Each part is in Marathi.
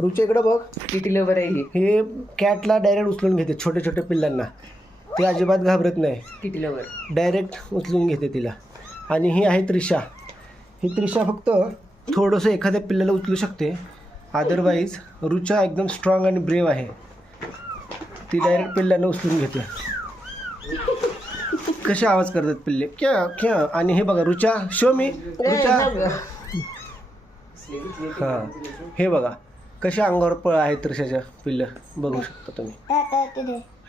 रुचा इकडं बघ. किती लवर आहे हे कॅटला डायरेक्ट उचलून घेते, छोटे छोटे पिल्लांना. ते अजिबात घाबरत नाही, किती लवर डायरेक्ट उचलून घेते तिला. आणि ही आहे त्रिशा. ही त्रिशा फक्त थोडंसं एखाद्या पिल्लाला उचलू शकते, अदरवाईज रुचा एकदम स्ट्रॉंग आणि ब्रेव आहे. ती डायरेक्ट पिल्लांना उचलून घेते. कसे आवाज करतात पिल्ले, क्या क्या. आणि हे बघा रुचा, शो मी रुचा. हां, हे बघा कसे अंगावर पळ आहे त्रिशाच्या पिल्लं, बघू शकता तुम्ही.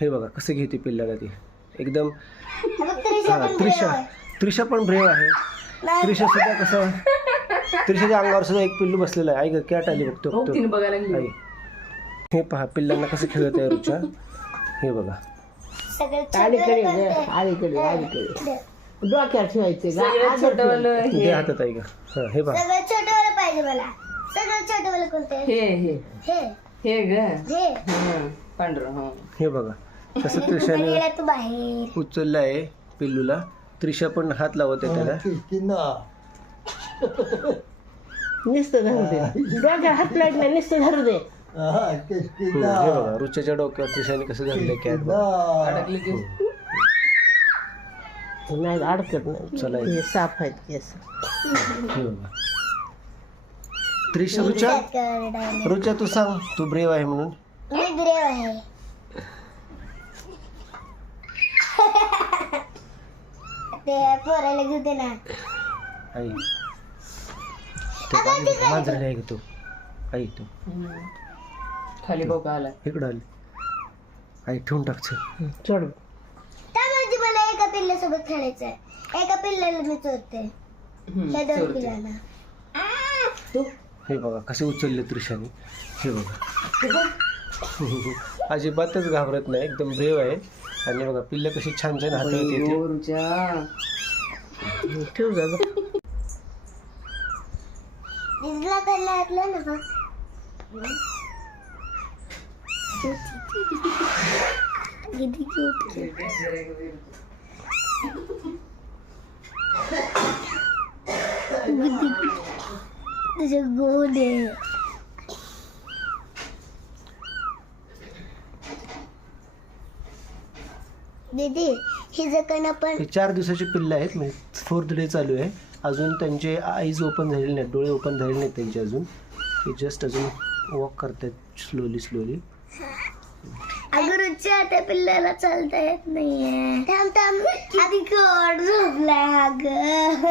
हे बघा कसं घेते पिल्लाला ती एकदम. त्रिशा पण ब्रेव आहे. त्रिशा सुद्धा कसं, त्रिशाच्या अंगावर सुद्धा एक पिल्लू बसलेलं आहे. आई कॅट आली बघतो. आई हे पहा पिल्लांना कसं खेळत आहे रुचा. हे बघा डोक्यात ठेवायचे दे हातात आहे का. हां हे पहा पाहिजे मला. सगळं छोटं कोणते हे ग पांढरं. हे बघा कसं त्रिशाने तू बाहेर उचललं आहे पिल्लूला. त्रिशा पण हात लावत आहे त्याला. नुसतं धरू दे, डोक्यात हात लावत नाही, नुसतं धरू दे. हे बघा रुच्याच्या डोक्यावर त्रिशाने कसं धरलंय कॅट. अडकली की नाही अडकत नाही. चला हे साफ आहेत केस. हे बघा त्रिशा. रुचा तू सांग, तू ब्रेव आहे म्हणून. मी ब्रेव आहे. ते पोराला घेऊ दे ना. आई मांजराला आहे का तू. आई तू खाली बघा आला. इकडं आली. आई ठेवून टाकच. चढ. त्यामध्ये मला एका पिल्ल्यासोबत खेळायचं आहे. एका पिल्ल्याला मी चोरते, त्या दोन पिल्लांना. हे बघा कसे उचलले त्रिशाने. हे बघा अजिबातच घाबरत नाही, एकदम ब्रेव आहे. आणि बघा पिल्लं कशी छान छान हाताळत येते. ठेव जा. दिदीला करायला घातलं ना बघ. किती क्यूट. तुझे गोड आहे. दीदी ही जखण आपण. हे 4 दिवसाची पिल्लं आहेत, म्हणजे 4th डे चालू आहे. अजून त्यांचे आईज ओपन झालेले नाहीत, डोळे ओपन झालेले नाहीत त्यांचे अजून. ते जस्ट अजून वॉक करतात स्लोली. अगं रुच्या त्या पिल्ल्याला चालता येत नाहीये. थांब आधी कोण झोपला अगं.